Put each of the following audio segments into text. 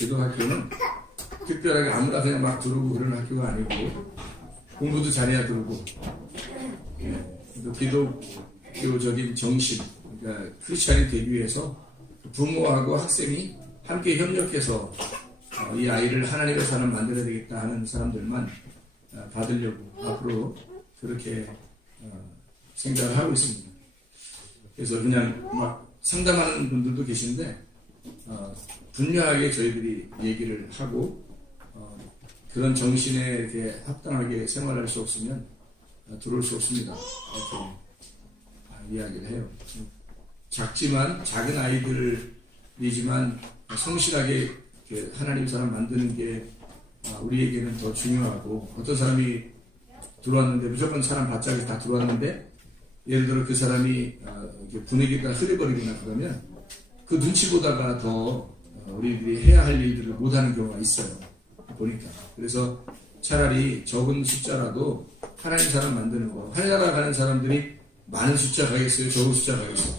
기독학교는 특별하게 아무나 그냥 막 들어오고 그런 학교가 아니고 공부도 잘해야 들어오고 기독교적인 정신, 그러니까 크리스찬이 되기 위해서 부모하고 학생이 함께 협력해서 이 아이를 하나님의 사람 만들어야 되겠다 하는 사람들만 받으려고 앞으로 그렇게 생각을 하고 있습니다. 그래서 그냥 막 상담하는 분들도 계신데 분명하게 저희들이 얘기를 하고 그런 정신에 이렇게 합당하게 생활할 수 없으면 들어올 수 없습니다. 이렇게 이야기를 해요. 작지만 작은 아이들이지만 성실하게 하나님 사람 만드는 게 우리에게는 더 중요하고, 어떤 사람이 들어왔는데 무조건 사람 바짝이 다 들어왔는데 예를 들어 그 사람이 분위기가 흐려버리거나 그러면 그 눈치 보다가 더 우리들이 해야 할 일들을 못하는 경우가 있어요. 보니까. 그래서 차라리 적은 숫자라도 하나님 사람 만드는 거. 하늘나라 가는 사람들이 많은 숫자 가겠어요? 적은 숫자 가겠어요?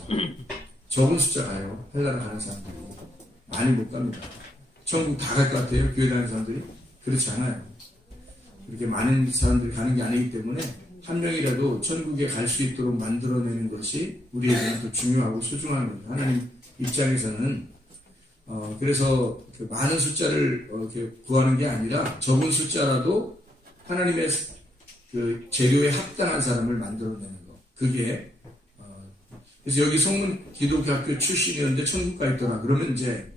적은 숫자 가요. 하늘나라 가는 사람들이. 많이 못 갑니다. 천국 다 갈 것 같아요? 교회 다니는 사람들이? 그렇지 않아요. 그렇게 많은 사람들이 가는 게 아니기 때문에 한 명이라도 천국에 갈 수 있도록 만들어내는 것이 우리에게는 더 중요하고 소중한 거예요. 하나님 입장에서는 그래서 그 많은 숫자를 이렇게 구하는 게 아니라 적은 숫자라도 하나님의 그 재료에 합당한 사람을 만들어내는 거. 그게 그래서 여기 성문 기독학교 출신이었는데 천국 가 있더라. 그러면 이제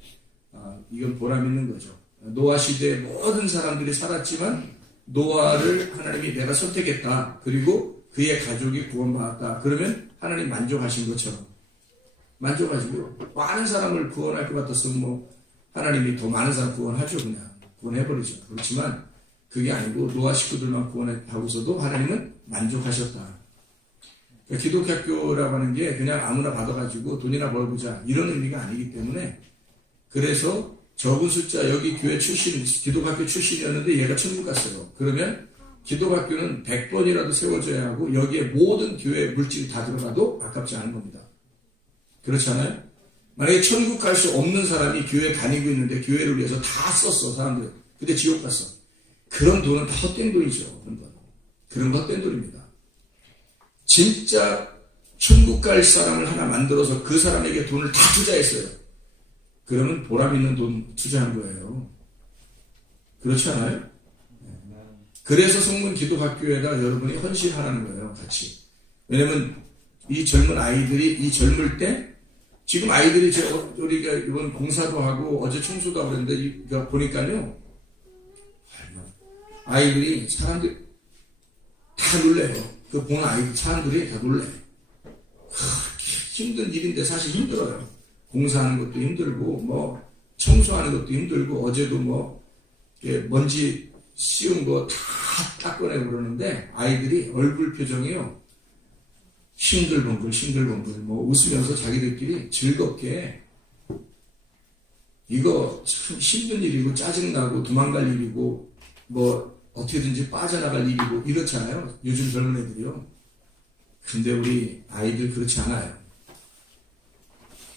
이건 보람 있는 거죠. 노아 시대에 모든 사람들이 살았지만 노아를 하나님이 내가 선택했다. 그리고 그의 가족이 구원받았다. 그러면 하나님 만족하신 것처럼 만족하시고, 많은 사람을 구원할 것 같았으면 뭐 하나님이 더 많은 사람 구원하죠. 그냥 구원해버리죠. 그렇지만 그게 아니고 노아 식구들만 구원하고서도 하나님은 만족하셨다. 그러니까 기독학교라고 하는 게 그냥 아무나 받아가지고 돈이나 벌어보자 이런 의미가 아니기 때문에, 그래서 적은 숫자, 여기 교회 출신, 기독학교 출신이었는데 얘가 천국 갔어요. 그러면 기독학교는 100번이라도 세워져야 하고 여기에 모든 교회 물질이 다 들어가도 아깝지 않은 겁니다. 그렇지 않아요? 만약에 천국 갈 수 없는 사람이 교회 다니고 있는데 교회를 위해서 다 썼어, 사람들. 근데 지옥 갔어. 그런 돈은 다 헛된 돈이죠. 그런 거 헛된 돈입니다. 진짜 천국 갈 사람을 하나 만들어서 그 사람에게 돈을 다 투자했어요. 그러면 보람 있는 돈 투자한 거예요. 그렇지 않아요? 그래서 성문 기독학교에다 여러분이 헌신하라는 거예요, 같이. 왜냐면 이 젊은 아이들이 이 젊을 때, 지금 아이들이 우리가 이번 공사도 하고 어제 청소도 하고 그랬는데 보니까요, 아이들이 사람들이 다 놀래요. 그 보는 아이들 사람들이 다 놀래요. 힘든 일인데 사실 힘들어요. 공사하는 것도 힘들고 뭐 청소하는 것도 힘들고, 어제도 뭐 먼지 씌운 거 다 닦아내고 그러는데 아이들이 얼굴 표정이요, 싱글벙글 뭐 웃으면서 자기들끼리 즐겁게, 이거 참 힘든 일이고 짜증나고 도망갈 일이고 뭐 어떻게든지 빠져나갈 일이고 이렇잖아요, 요즘 젊은 애들이요. 근데 우리 아이들 그렇지 않아요.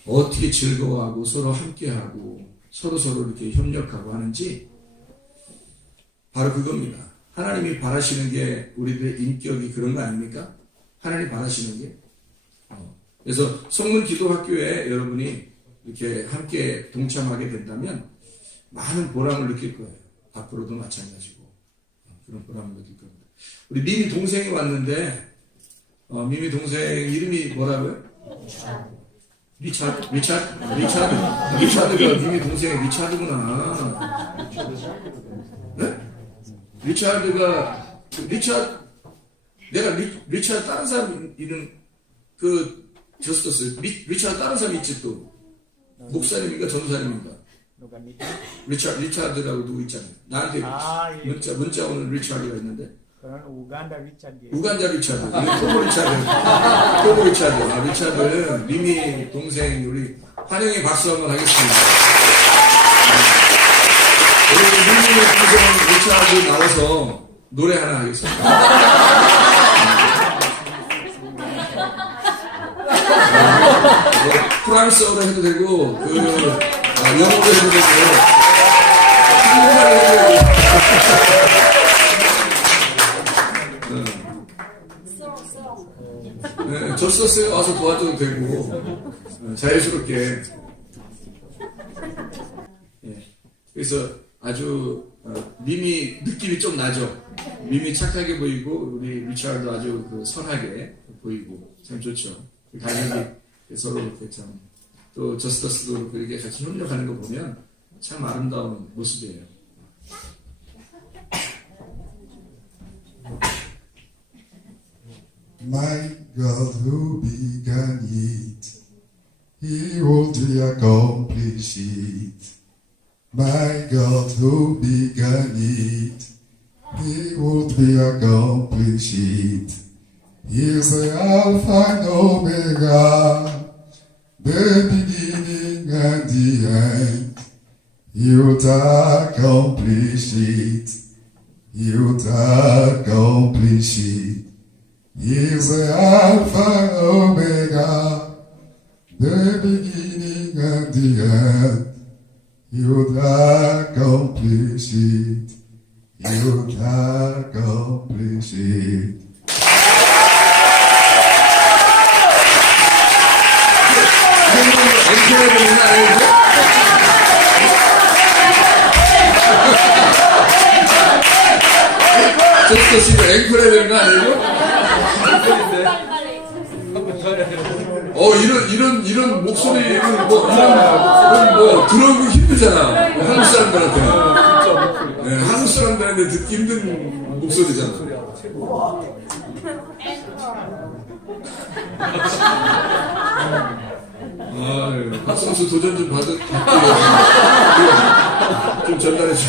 어떻게 즐거워하고 서로 함께하고 서로 이렇게 협력하고 하는지, 바로 그겁니다. 하나님이 바라시는 게 우리들의 인격이 그런 거 아닙니까? 하나님 바라시는 게. 그래서 성문 기독학교에 여러분이 이렇게 함께 동참하게 된다면 많은 보람을 느낄 거예요. 앞으로도 마찬가지고 그런 보람을 느낄 겁니다. 우리 미미 동생이 왔는데 미미 동생 이름이 뭐라고요? 리차드가 미미 동생의 리차드구나. 네? 내가 리차드 다른 사람 이름 줬었어요. 리차드 다른 사람 있지 또. 목사님인가 전도사님인가? 리차드라고 누구 있잖아요. 나한테 문자 오는 리차드가 있는데. 그건 우간다 리차드. 우간다 리차드. 토모 리차드. 리차드. 미미 동생 우리 환영의 박수 한번 하겠습니다. 우리 미미 동생 리차드 나와서 노래 하나 하겠습니다. 프랑스어로 해도 되고 영어로 해도 되고 저스터스가 와서 도와줘도 되고 자연스럽게. 예. 그래서 아주 미미 느낌이 좀 나죠. 미미 착하게 보이고 우리 리차드도 아주 선하게 보이고 참 좋죠. 가족이 서로 이렇게 참 또 저스터스도 그렇게 같이 협력하는 거 보면 참 아름다운 모습이에요. My God who began it, He will accomplish it. My God who began it, He will accomplish it. He is the Alpha and Omega, the beginning and the end. He will accomplish it. He will accomplish it. He is the Alpha and Omega, the beginning and the end. He will accomplish it. He will accomplish it. 저스터스가 앵콜 해야 되는 거 아니고? 이런 목소리는 뭐 들어오기 힘들잖아. 한국 사람들한테는. 네, 한국 사람들한테 듣기 힘든 목소리잖아. 박성수 도전 좀 받고 좀 전달해줘.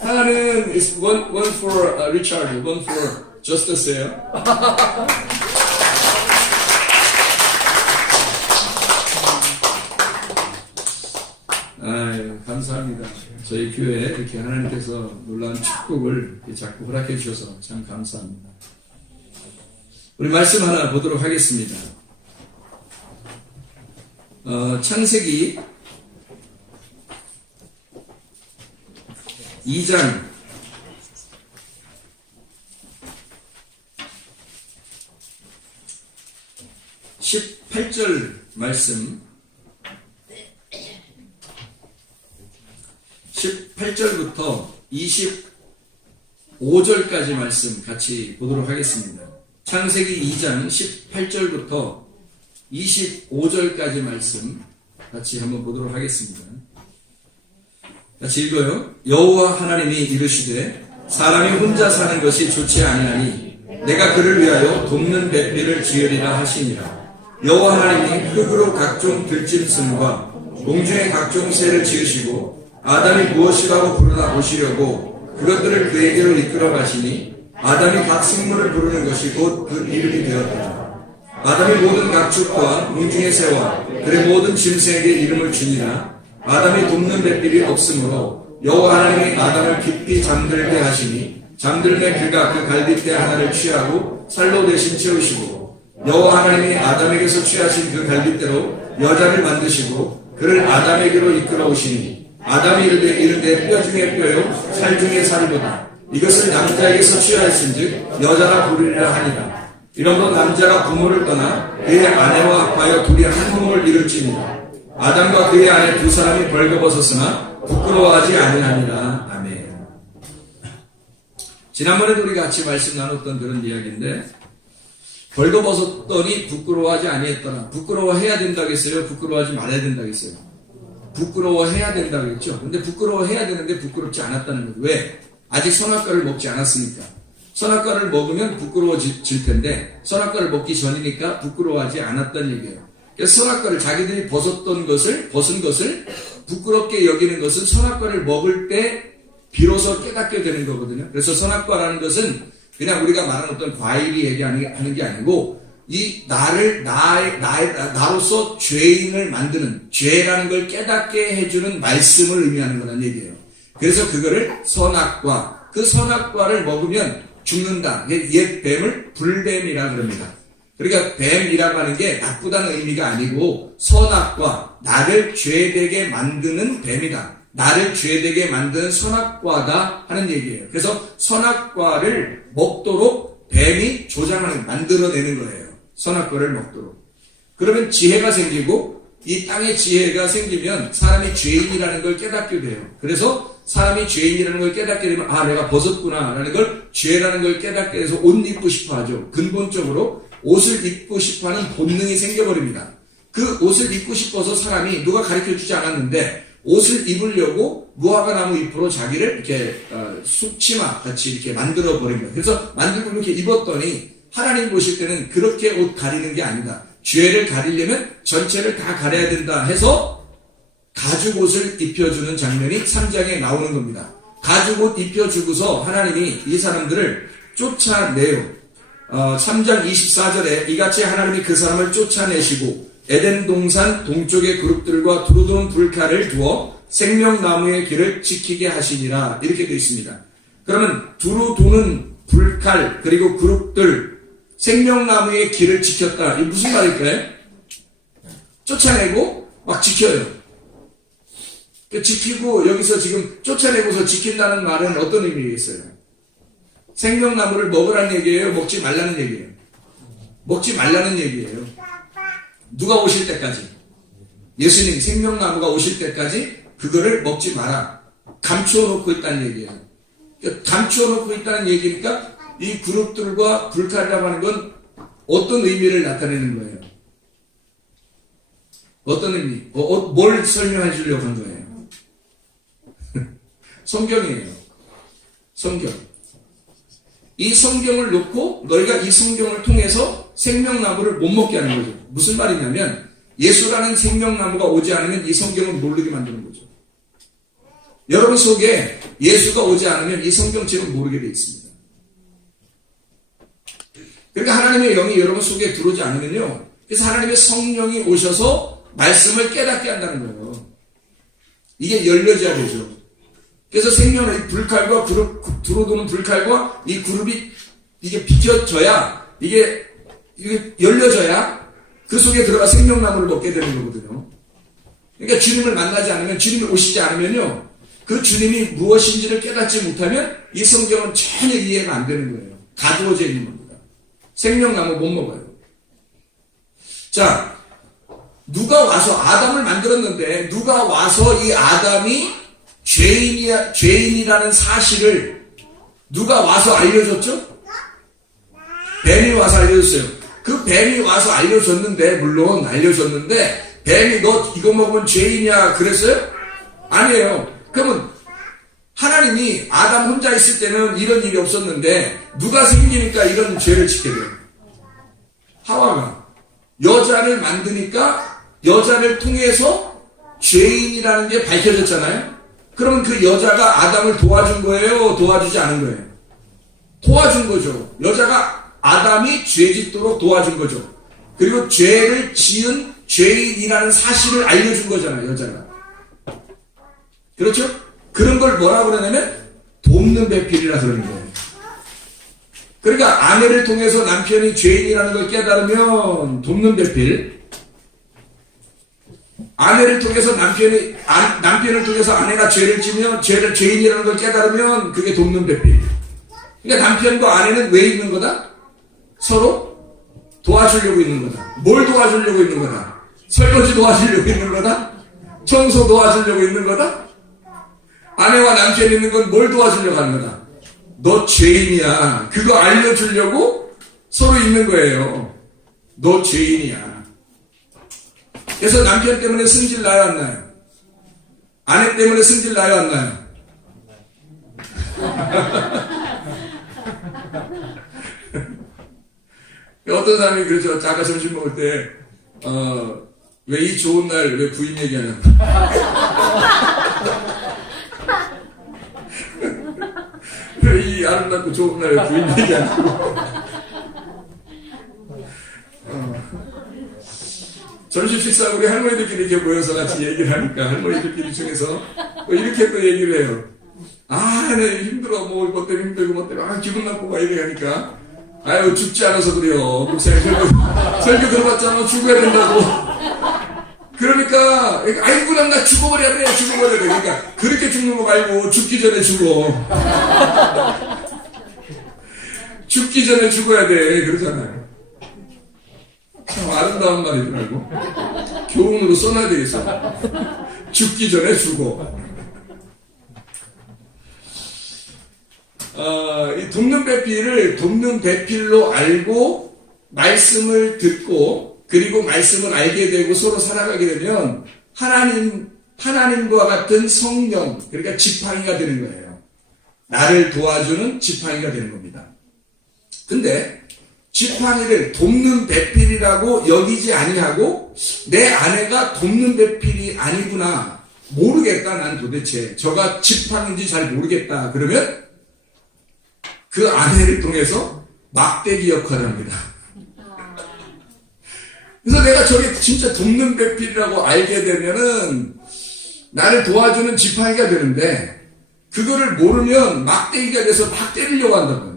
하나는 is one for Richard, one for Justice예요. 감사합니다. 저희 교회에 이렇게 하나님께서 놀라운 축복을 자꾸 허락해 주셔서 참 감사합니다. 우리 말씀 하나 보도록 하겠습니다. 창세기 2장 18절 말씀 18절부터 25절까지 말씀 같이 보도록 하겠습니다. 창세기 2장 18절부터 25절까지 말씀 같이 한번 보도록 하겠습니다. 같이 읽어요. 여호와 하나님이 이르시되 사람이 혼자 사는 것이 좋지 아니하니 내가 그를 위하여 돕는 뱃비를 지으리라 하시니라. 여호와 하나님이 흙으로 각종 들짐승과 공중의 각종 새를 지으시고 아담이 무엇이라고 부르나 보시려고 그것들을 그에게로 이끌어 가시니 아담이 각 생물을 부르는 것이 곧 그 이름이 되었더라. 아담이 모든 각축과 공중의 새와 그의 모든 짐승에게 이름을 주니라. 아담이 돕는 뱃빌이 없으므로 여호와 하나님이 아담을 깊이 잠들게 하시니 잠들매 그가 그 갈빗대 하나를 취하고 살로 대신 채우시고 여호와 하나님이 아담에게서 취하신 그 갈빗대로 여자를 만드시고 그를 아담에게로 이끌어 오시니 아담이 이르되 뼈 중에 뼈요 살 중에 살이로다. 이것을 남자에게서 취하였은즉 여자라 부르리라 하니라. 이러므로 남자가 부모를 떠나 그의 아내와 합하여 둘이 한 몸을 이룰지니라. 아담과 그의 아내 두 사람이 벌거벗었으나 부끄러워하지 아니하니라. 아멘. 지난번에도 우리가 같이 말씀 나눴던 그런 이야기인데 벌거벗었더니 부끄러워하지 아니했더라. 부끄러워해야 된다고 했어요? 부끄러워하지 말아야 된다고 했어요? 부끄러워해야 된다고 했죠. 근데 부끄러워해야 되는데 부끄럽지 않았다는 거예요. 왜? 아직 선악과를 먹지 않았으니까. 선악과를 먹으면 부끄러워질 텐데 선악과를 먹기 전이니까 부끄러워하지 않았다는 얘기예요. 그래서 선악과를 자기들이 벗은 것을 부끄럽게 여기는 것은 선악과를 먹을 때 비로소 깨닫게 되는 거거든요. 그래서 선악과라는 것은 그냥 우리가 말하는 어떤 과일이 얘기하는 게 아니고 이 나로서 죄인을 만드는 죄라는 걸 깨닫게 해주는 말씀을 의미하는 거란 얘기예요. 그래서 그거를 선악과, 그 선악과를 먹으면 죽는다. 옛 뱀을 불뱀이라 그럽니다. 그러니까 뱀이라고 하는 게 나쁘다는 의미가 아니고 선악과, 나를 죄되게 만드는 뱀이다. 나를 죄되게 만드는 선악과다 하는 얘기예요. 그래서 선악과를 먹도록 뱀이 만들어내는 거예요. 선악과를 먹도록. 그러면 지혜가 생기고 이 땅에 지혜가 생기면 사람이 죄인이라는 걸 깨닫게 돼요. 그래서 사람이 죄인이라는 걸 깨닫게 되면 내가 벗었구나 라는 걸 죄라는 걸 깨닫게 돼서 옷 입고 싶어 하죠. 근본적으로 옷을 입고 싶어 하는 본능이 생겨버립니다. 그 옷을 입고 싶어서 사람이 누가 가르쳐주지 않았는데 옷을 입으려고 무화과 나무 잎으로 자기를 이렇게 숙치마 같이 이렇게 만들어 버린 거예요. 그래서 만들고 이렇게 입었더니 하나님 보실 때는 그렇게 옷 가리는 게 아니다. 죄를 가리려면 전체를 다 가려야 된다 해서 가죽 옷을 입혀주는 장면이 3장에 나오는 겁니다. 가죽 옷 입혀주고서 하나님이 이 사람들을 쫓아내요. 3장 24절에 이같이 하나님이 그 사람을 쫓아내시고 에덴 동산 동쪽의 그룹들과 두루도는 불칼을 두어 생명나무의 길을 지키게 하시니라 이렇게 되어 있습니다. 그러면 두루도는 불칼 그리고 그룹들 생명나무의 길을 지켰다. 이게 무슨 말일까요? 쫓아내고 막 지켜요. 지키고 여기서 지금 쫓아내고서 지킨다는 말은 어떤 의미겠어요? 생명나무를 먹으라는 얘기예요? 먹지 말라는 얘기예요? 먹지 말라는 얘기예요. 누가 오실 때까지? 예수님 생명나무가 오실 때까지 그거를 먹지 마라. 감추어 놓고 있다는 얘기예요. 감추어 놓고 있다는 얘기니까 이 그룹들과 불칼이라고 하는 건 어떤 의미를 나타내는 거예요? 어떤 의미? 뭘 설명해 주려고 한 거예요? 성경이에요. 성경. 이 성경을 놓고 너희가 이 성경을 통해서 생명나무를 못 먹게 하는 거죠. 무슨 말이냐면 예수라는 생명나무가 오지 않으면 이 성경은 모르게 만드는 거죠. 여러분 속에 예수가 오지 않으면 이 성경책은 모르게 되어 있습니다. 그러니까 하나님의 영이 여러분 속에 들어오지 않으면요. 그래서 하나님의 성령이 오셔서 말씀을 깨닫게 한다는 거예요. 이게 열려져야 되죠. 그래서 생명의 불칼과 들어도는 불칼과 이 그룹이 이게 비켜져야 이게 열려져야 그 속에 들어가 생명나무를 먹게 되는 거거든요. 그러니까 주님을 만나지 않으면 주님이 오시지 않으면요. 그 주님이 무엇인지를 깨닫지 못하면 이 성경은 전혀 이해가 안 되는 거예요. 가두어져 있는 겁니다. 생명나무 못 먹어요. 자, 누가 와서 아담을 만들었는데 누가 와서 이 아담이 죄인이라는 사실을 누가 와서 알려줬죠? 뱀이 와서 알려줬어요. 그 뱀이 와서 알려줬는데 물론 알려줬는데 뱀이 너 이거 먹으면 죄인이야 그랬어요? 아니에요. 그러면 하나님이 아담 혼자 있을 때는 이런 일이 없었는데 누가 생기니까 이런 죄를 짓게 돼요. 하와가 여자를 만드니까 여자를 통해서 죄인이라는 게 밝혀졌잖아요. 그러면 그 여자가 아담을 도와준 거예요? 도와주지 않은 거예요? 도와준 거죠. 여자가 아담이 죄 짓도록 도와준 거죠. 그리고 죄를 지은 죄인이라는 사실을 알려준 거잖아요. 여자가. 그렇죠? 그런 걸 뭐라고 그러냐면 돕는 배필이라 그러는 거예요. 그러니까 아내를 통해서 남편이 죄인이라는 걸 깨달으면 돕는 배필, 아내를 통해서 남편을 통해서 아내가 죄를 지면 죄인이라는 걸 깨달으면 그게 돕는 배필. 그러니까 남편과 아내는 왜 있는 거다? 서로 도와주려고 있는 거다. 뭘 도와주려고 있는 거다? 설거지 도와주려고 있는 거다? 청소 도와주려고 있는 거다? 아내와 남편이 있는 건 뭘 도와주려고 하는 거다? 너 죄인이야. 그거 알려주려고 서로 있는 거예요. 너 죄인이야. 그래서 남편 때문에 승질 나요, 안 나요? 아내 때문에 승질 나요, 안 나요? 어떤 사람이 그렇죠. 아까 점심 먹을 때, 왜 이 좋은 날 왜 부인 얘기하냐고. 왜 이 아름답고 좋은 날 왜 부인 얘기하냐고. 점심 식사 우리 할머니들끼리 이렇게 모여서 같이 얘기를 하니까 할머니들끼리 중에서 이렇게 또 얘기를 해요. 네, 힘들어. 뭐 때문에 힘들고 뭐 때문에 기분 나쁘고 막 이렇게 하니까 아유 죽지 않아서 그래요. 목사님 설교 들어봤잖아. 죽어야 된다고. 그러니까 아이고 나 죽어버려야 돼. 그러니까 그렇게 죽는 거 말고 죽기 전에 죽어. 죽기 전에 죽어야 돼. 그러잖아요. 참 아름다운 말이더라고. 교훈으로 써놔야 되겠어. 죽기 전에 죽어. 이 돕는 배필을 돕는 배필로 알고 말씀을 듣고 그리고 말씀을 알게 되고 서로 살아가게 되면 하나님과 같은 성령, 그러니까 지팡이가 되는 거예요. 나를 도와주는 지팡이가 되는 겁니다. 근데 지팡이를 돕는 배필이라고 여기지 아니하고 내 아내가 돕는 배필이 아니구나, 모르겠다, 난 도대체 저가 지팡이인지 잘 모르겠다, 그러면 그 아내를 통해서 막대기 역할을 합니다. 그래서 내가 저게 진짜 돕는 배필이라고 알게 되면은 나를 도와주는 지팡이가 되는데, 그거를 모르면 막대기가 돼서 막 때리려고 한다고요.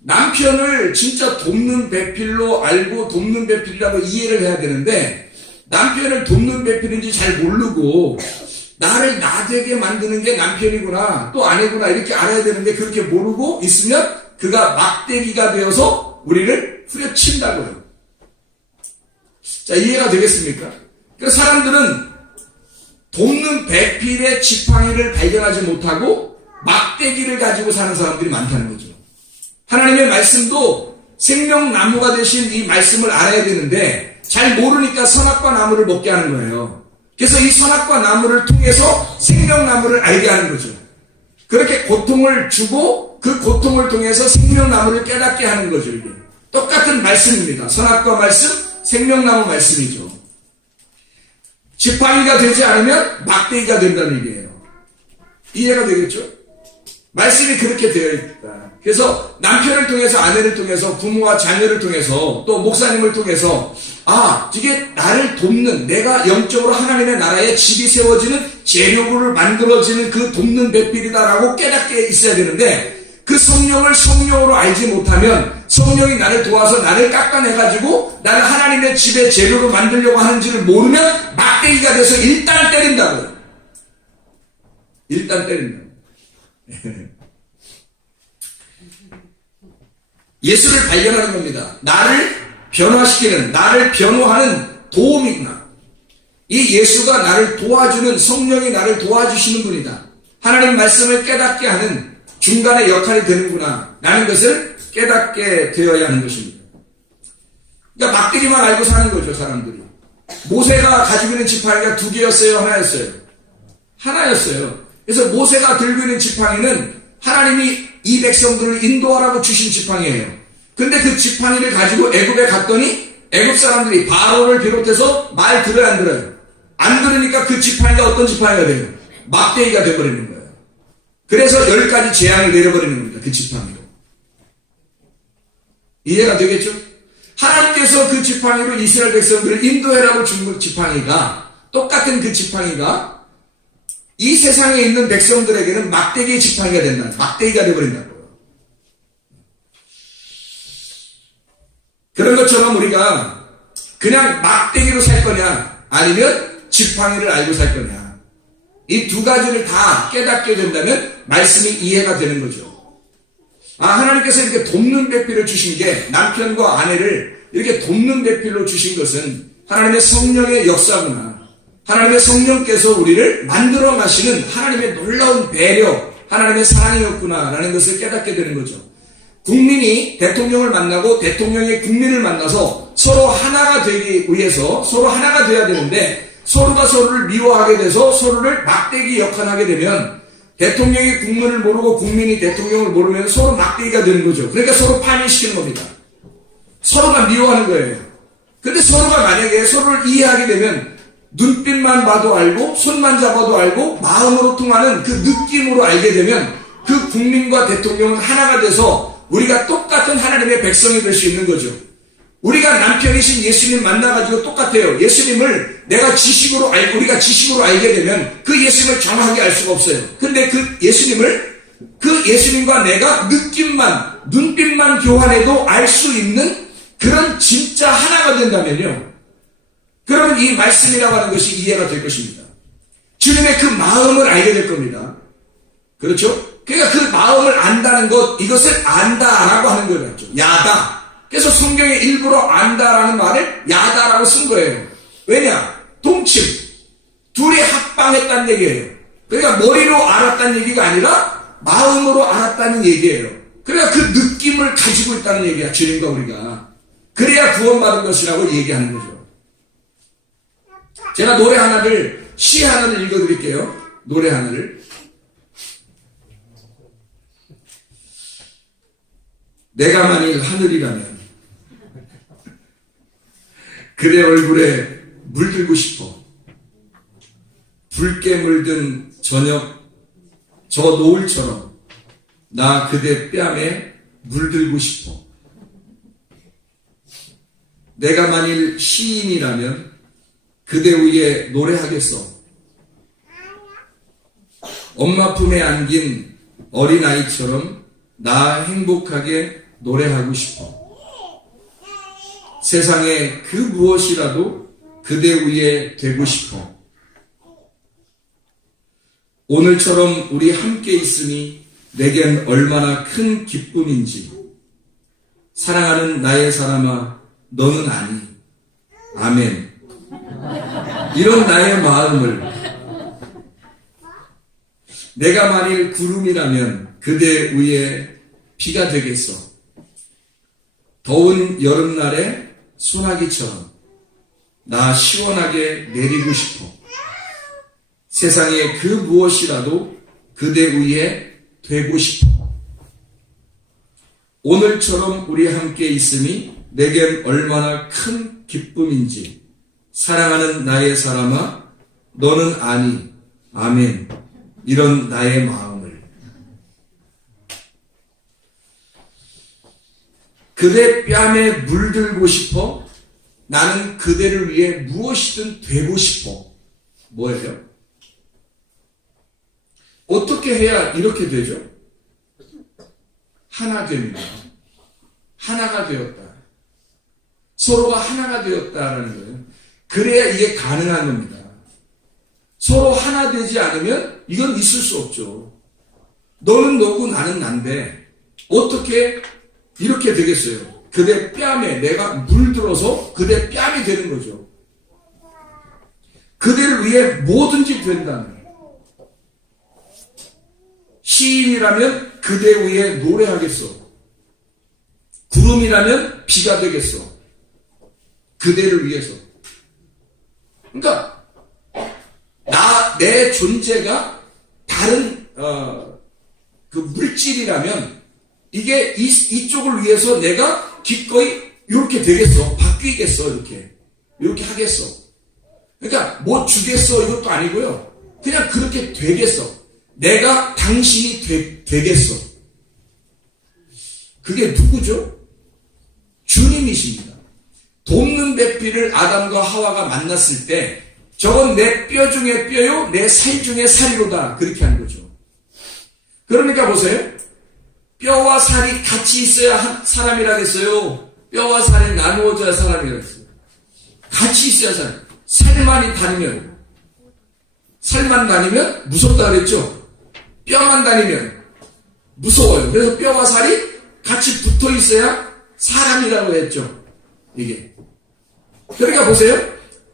남편을 진짜 돕는 배필로 알고 돕는 배필이라고 이해를 해야 되는데, 남편을 돕는 배필인지 잘 모르고 나를 나되게 만드는 게 남편이구나, 또 아내구나, 이렇게 알아야 되는데 그렇게 모르고 있으면 그가 막대기가 되어서 우리를 후려친다고요. 자, 이해가 되겠습니까? 그러니까 사람들은 돕는 배필의 지팡이를 발견하지 못하고 막대기를 가지고 사는 사람들이 많다는 거죠. 하나님의 말씀도 생명나무가 되신 이 말씀을 알아야 되는데 잘 모르니까 선악과 나무를 먹게 하는 거예요. 그래서 이 선악과 나무를 통해서 생명나무를 알게 하는 거죠. 그렇게 고통을 주고 그 고통을 통해서 생명나무를 깨닫게 하는 거죠. 이게 똑같은 말씀입니다. 선악과 말씀, 생명나무 말씀이죠. 지팡이가 되지 않으면 막대기가 된다는 얘기예요. 이해가 되겠죠? 말씀이 그렇게 되어 있다. 그래서 남편을 통해서, 아내를 통해서, 부모와 자녀를 통해서, 또 목사님을 통해서, 이게 나를 돕는, 내가 영적으로 하나님의 나라에 집이 세워지는 재료를 만들어지는 그 돕는 배필이다라고 깨닫게 있어야 되는데, 그 성령을 성령으로 알지 못하면 성령이 나를 도와서 나를 깎아내가지고 나를 하나님의 집의 재료로 만들려고 하는지를 모르면 막대기가 돼서 일단 때린다고요. 일단 때린다. 예수를 발견하는 겁니다. 나를 변화시키는, 나를 변호하는 도움이구나. 이 예수가 나를 도와주는, 성령이 나를 도와주시는 분이다. 하나님 말씀을 깨닫게 하는 중간의 역할이 되는구나 라는 것을 깨닫게 되어야 하는 것입니다. 그러니까 막대기만 알고 사는 거죠, 사람들이. 모세가 가지고 있는 지팡이가 2개였어요, 하나였어요? 하나였어요. 그래서 모세가 들고 있는 지팡이는 하나님이 이 백성들을 인도하라고 주신 지팡이에요. 근데 그 지팡이를 가지고 애굽에 갔더니 애굽 사람들이 바로를 비롯해서 말 들어요, 안 들어요? 안 들으니까 그 지팡이가 어떤 지팡이가 돼요? 막대기가 돼버리는 거예요. 그래서 10가지 재앙을 내려버리는 겁니다. 그 지팡이로. 이해가 되겠죠? 하나님께서 그 지팡이로 이스라엘 백성들을 인도해라고 준 그 지팡이가, 똑같은 그 지팡이가 이 세상에 있는 백성들에게는 막대기의 지팡이가 된다. 막대기가 되어버린다고요. 그런 것처럼 우리가 그냥 막대기로 살 거냐, 아니면 지팡이를 알고 살 거냐, 이 2가지를 다 깨닫게 된다면 말씀이 이해가 되는 거죠. 하나님께서 이렇게 돕는 배필을 주신 게, 남편과 아내를 이렇게 돕는 배필로 주신 것은 하나님의 성령의 역사구나. 하나님의 성령께서 우리를 만들어 가시는 하나님의 놀라운 배려, 하나님의 사랑이었구나 라는 것을 깨닫게 되는 거죠. 국민이 대통령을 만나고 대통령이 국민을 만나서 서로 하나가 되기 위해서 서로 하나가 되어야 되는데, 서로가 서로를 미워하게 돼서 서로를 막대기 역할을 하게 되면, 대통령이 국민을 모르고 국민이 대통령을 모르면 서로 막대기가 되는 거죠. 그러니까 서로 파멸시키는 겁니다. 서로가 미워하는 거예요. 근데 서로가 만약에 서로를 이해하게 되면 눈빛만 봐도 알고 손만 잡아도 알고 마음으로 통하는 그 느낌으로 알게 되면 그 국민과 대통령은 하나가 돼서 우리가 똑같은 하나님의 백성이 될 수 있는 거죠. 우리가 남편이신 예수님 만나가지고 똑같아요. 예수님을 내가 지식으로 알고, 우리가 지식으로 알게 되면 그 예수님을 정확하게 알 수가 없어요. 근데 그 예수님과 내가 느낌만, 눈빛만 교환해도 알 수 있는 그런 진짜 하나가 된다면요, 그러면 이 말씀이라고 하는 것이 이해가 될 것입니다. 주님의 그 마음을 알게 될 겁니다. 그렇죠? 그러니까 그 마음을 안다는 것, 이것을 안다라고 하는 거였죠. 야다. 그래서 성경에 일부러 안다라는 말을 야다라고 쓴 거예요. 왜냐? 동침. 둘이 합방했다는 얘기예요. 그러니까 머리로 알았다는 얘기가 아니라 마음으로 알았다는 얘기예요. 그러니까 그 느낌을 가지고 있다는 얘기야, 주님과 우리가. 그래야 구원받은 것이라고 얘기하는 거죠. 제가 노래 하나를, 시 하나를 읽어드릴게요. 노래 하나를. 내가 만일 하늘이라면 그대 얼굴에 물들고 싶어. 붉게 물든 저녁 저 노을처럼 나 그대 뺨에 물들고 싶어. 내가 만일 시인이라면 그대 위에 노래하겠어. 엄마 품에 안긴 어린아이처럼 나 행복하게 노래하고 싶어. 세상에 그 무엇이라도 그대 위에 되고 싶어. 오늘처럼 우리 함께 있으니 내겐 얼마나 큰 기쁨인지. 사랑하는 나의 사람아, 너는 아니. 아멘. 이런 나의 마음을, 내가 만일 구름이라면 그대 위에 비가 되겠어. 더운 여름날에 소나기처럼 나 시원하게 내리고 싶어. 세상에 그 무엇이라도 그대 위에 되고 싶어. 오늘처럼 우리 함께 있음이 내겐 얼마나 큰 기쁨인지. 사랑하는 나의 사람아, 너는 아니. 아멘. 이런 나의 마음을. 그대 뺨에 물들고 싶어. 나는 그대를 위해 무엇이든 되고 싶어. 뭐예요? 어떻게 해야 이렇게 되죠? 하나 됩니다. 하나가 되었다. 서로가 하나가 되었다라는 거예요. 그래야 이게 가능한 겁니다. 서로 하나 되지 않으면 이건 있을 수 없죠. 너는 너고 나는 난데 어떻게 이렇게 되겠어요? 그대 뺨에 내가 물들어서 그대 뺨이 되는 거죠. 그대를 위해 뭐든지 된다는 거예요. 시인이라면 그대 위에 노래하겠어. 구름이라면 비가 되겠어. 그대를 위해서. 그러니까 내 존재가 다른 그 물질이라면 이게 이쪽을 위해서 내가 기꺼이 이렇게 되겠어. 바뀌겠어. 이렇게 하겠어. 그러니까 뭐 주겠어 이것도 아니고요. 그냥 그렇게 되겠어. 내가 당신이 되겠어. 그게 누구죠? 주님이십니다. 돕는 배필을 아담과 하와가 만났을 때 저건 내 뼈 중에 뼈요, 내 살 중에 살이로다. 그렇게 한 거죠. 그러니까 보세요. 뼈와 살이 같이 있어야 사람이라겠어요. 뼈와 살이 나누어져야 사람이라겠어요. 같이 있어야 사람. 살만 다니면 무섭다 그랬죠. 뼈만 다니면 무서워요. 그래서 뼈와 살이 같이 붙어 있어야 사람이라고 했죠. 이게. 그러니까 보세요.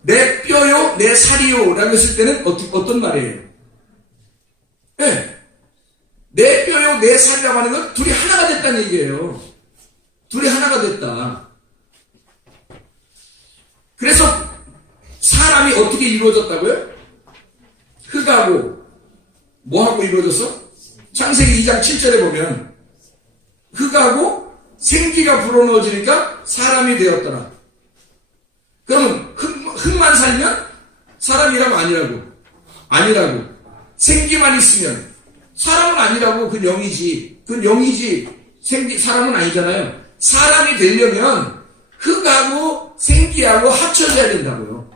내 뼈요, 내 살이요 라고 했을 때는 어떤 말이에요? 네. 내 뼈요, 내 살이라고 하는 건 둘이 하나가 됐다는 얘기예요. 둘이 하나가 됐다. 그래서 사람이 어떻게 이루어졌다고요? 흙하고 뭐하고 이루어졌어? 창세기 2장 7절에 보면 흙하고 생기가 불어넣어지니까 사람이 되었더라. 그러면 흙만 살면 사람이라고 아니라고? 아니라고. 생기만 있으면 사람은 아니라고. 그건 영이지. 사람은 아니잖아요. 사람이 되려면 흙하고 생기하고 합쳐져야 된다고요.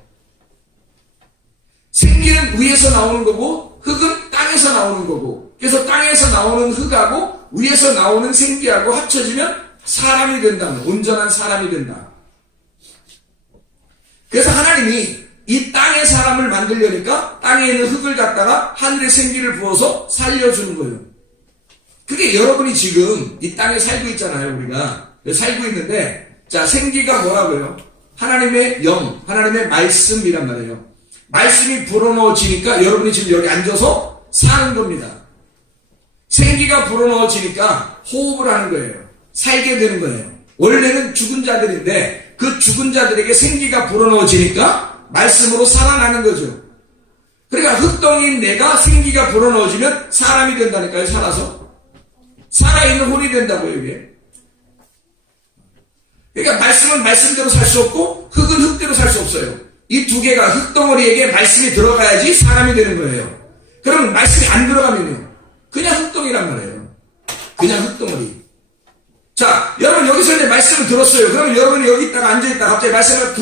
생기는 위에서 나오는 거고 흙은 땅에서 나오는 거고, 그래서 땅에서 나오는 흙하고 위에서 나오는 생기하고 합쳐지면 사람이 된다는, 온전한 사람이 된다. 그래서 하나님이 이 땅의 사람을 만들려니까 땅에 있는 흙을 갖다가 하늘의 생기를 부어서 살려주는 거예요. 그게 여러분이 지금 이 땅에 살고 있잖아요. 우리가 살고 있는데, 자, 생기가 뭐라고요? 하나님의 영, 하나님의 말씀이란 말이에요. 말씀이 불어넣어지니까 여러분이 지금 여기 앉아서 사는 겁니다. 생기가 불어넣어지니까 호흡을 하는 거예요. 살게 되는 거예요. 원래는 죽은 자들인데 그 죽은 자들에게 생기가 불어넣어지니까 말씀으로 살아나는 거죠. 그러니까 흙덩이인 내가 생기가 불어넣어지면 사람이 된다니까요. 살아서. 살아있는 혼이 된다고요. 이게. 그러니까 말씀은 말씀대로 살 수 없고 흙은 흙대로 살 수 없어요. 이 두 개가 흙덩어리에게 말씀이 들어가야지 사람이 되는 거예요. 그러면 말씀이 안 들어가면요, 그냥 흙덩이란 말이에요. 그냥 흙덩어리. 자, 여러분 여기서 이제 말씀을 들었어요. 그러면 여러분이 여기 있다가 앉아있다가 갑자기 말씀이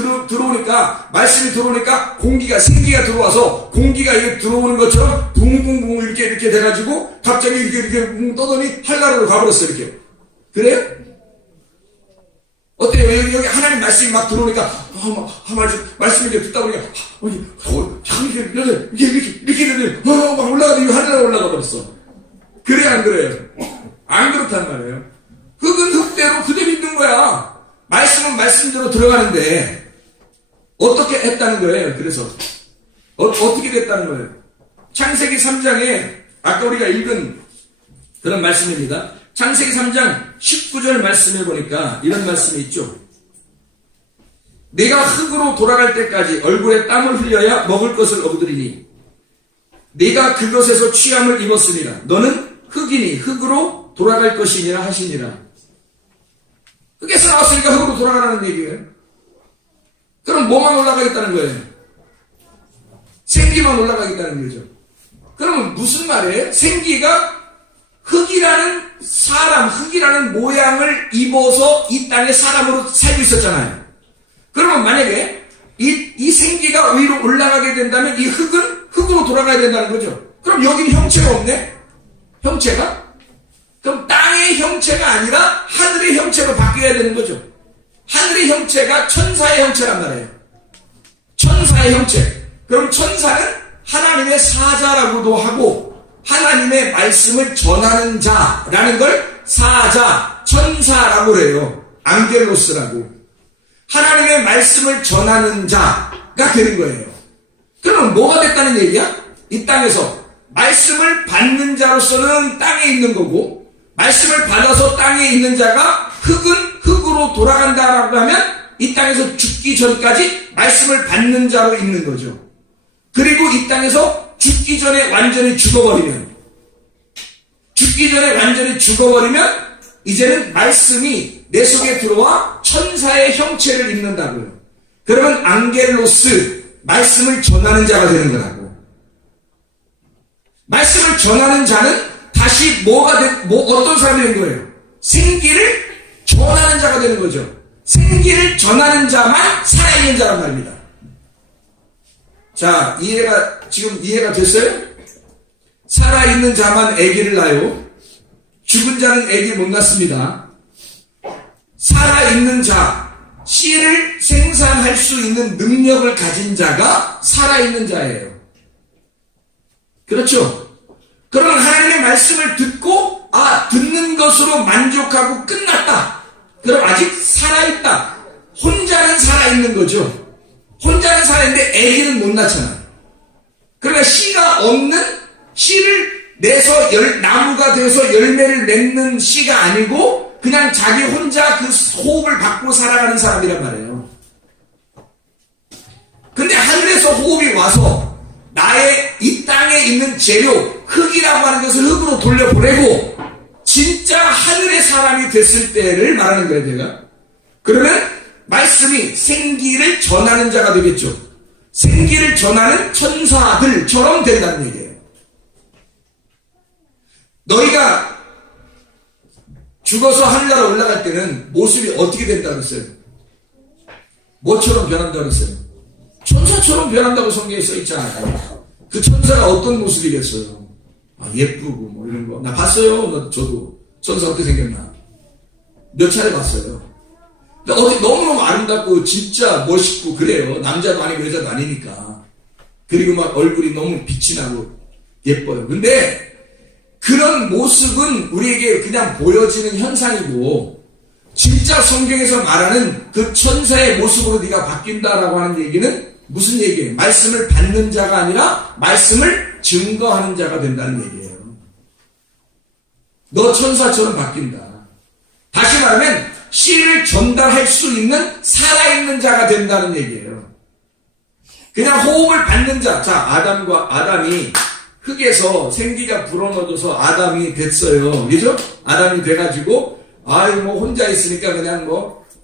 들어오니까 공기가, 생기가 들어와서 공기가 이렇게 들어오는 것처럼 붕붕붕 이렇게 돼가지고 갑자기 이렇게 떠더니 한나라로 가버렸어요. 이렇게. 그래요? 어때요? 여기 하나님 말씀이 막 들어오니까, 말씀이 이렇게 듣다 보니까, 이렇게 되더니, 막 올라가더니 하늘로 올라가 버렸어. 그래, 안 그래요? 안 그렇단 말이에요. 흙은 흙대로 그대로 있는 거야. 말씀은 말씀대로 들어가는데, 어떻게 했다는 거예요? 그래서, 어떻게 됐다는 거예요? 창세기 3장에, 아까 우리가 읽은 그런 말씀입니다. 창세기 3장 19절 말씀해 보니까 이런 말씀이 있죠. 내가 흙으로 돌아갈 때까지 얼굴에 땀을 흘려야 먹을 것을 얻으리니 네가 그것에서 취함을 입었으니라. 너는 흙이니 흙으로 돌아갈 것이니라 하시니라. 흙에서 나왔으니까 흙으로 돌아가라는 얘기예요. 그럼 뭐만 올라가겠다는 거예요? 생기만 올라가겠다는 거죠. 그러면 무슨 말이에요? 생기가 흙이라는 사람, 흙이라는 모양을 입어서 이 땅에 사람으로 살고 있었잖아요. 그러면 만약에 이 생기가 위로 올라가게 된다면 이 흙은 흙으로 돌아가야 된다는 거죠. 그럼 여기는 형체가 없네? 형체가? 그럼 땅의 형체가 아니라 하늘의 형체로 바뀌어야 되는 거죠. 하늘의 형체가 천사의 형체란 말이에요. 천사의 형체. 그럼 천사는 하나님의 사자라고도 하고 하나님의 말씀을 전하는 자라는 걸 사자, 천사라고 해요. 앙겔로스라고. 하나님의 말씀을 전하는 자가 되는 거예요. 그러면 뭐가 됐다는 얘기야? 이 땅에서 말씀을 받는 자로서는 땅에 있는 거고, 말씀을 받아서 땅에 있는 자가 흙은 흙으로 돌아간다라고 하면 이 땅에서 죽기 전까지 말씀을 받는 자로 있는 거죠. 그리고 이 땅에서 죽기 전에 완전히 죽어버리면 이제는 말씀이 내 속에 들어와 천사의 형체를 입는다고요. 그러면 앙겔로스, 말씀을 전하는 자가 되는 거라고. 말씀을 전하는 자는 다시 어떤 사람이 되는 거예요? 생기를 전하는 자가 되는 거죠. 생기를 전하는 자만 살아있는 자란 말입니다. 자, 지금 이해가 됐어요? 살아있는 자만 아기를 낳아요. 죽은 자는 아기 못 낳습니다. 살아있는 자, 씨를 생산할 수 있는 능력을 가진 자가 살아있는 자예요. 그렇죠? 그러면 하나님의 말씀을 듣고 듣는 것으로 만족하고 끝났다. 그럼 아직 살아있다. 혼자는 살아있는 거죠. 혼자는 살아있는데 아기는 못 낳잖아. 그러니까 씨가 없는, 씨를 내서 나무가 되어서 열매를 맺는 씨가 아니고 그냥 자기 혼자 그 호흡을 받고 살아가는 사람이란 말이에요. 근데 하늘에서 호흡이 와서 나의 이 땅에 있는 재료, 흙이라고 하는 것을 흙으로 돌려보내고 진짜 하늘의 사람이 됐을 때를 말하는 거예요, 제가. 그러면 말씀이 생기를 전하는 자가 되겠죠. 생기를 전하는 천사들처럼 된다는 얘기예요. 너희가 죽어서 하늘나라 올라갈 때는 모습이 어떻게 된다고 했어요? 뭐처럼 변한다고 했어요? 천사처럼 변한다고 성경에 써있잖아요. 그 천사가 어떤 모습이겠어요? 예쁘고 뭐 이런 거. 나 봤어요. 저도 천사 어떻게 생겼나. 몇 차례 봤어요. 너무너무 아름답고 진짜 멋있고 그래요. 남자도 아니고 여자도 아니니까. 그리고 막 얼굴이 너무 빛이 나고 예뻐요. 근데 그런 모습은 우리에게 그냥 보여지는 현상이고 진짜 성경에서 말하는 그 천사의 모습으로 네가 바뀐다라고 하는 얘기는 무슨 얘기예요? 말씀을 받는 자가 아니라 말씀을 증거하는 자가 된다는 얘기예요. 너 천사처럼 바뀐다. 다시 말하면 씨를 전달할 수 있는 살아있는 자가 된다는 얘기예요. 그냥 호흡을 받는 자. 자, 아담이 흙에서 생기가 불어넣어져서 아담이 됐어요. 그죠? 아담이 돼가지고 혼자 있으니까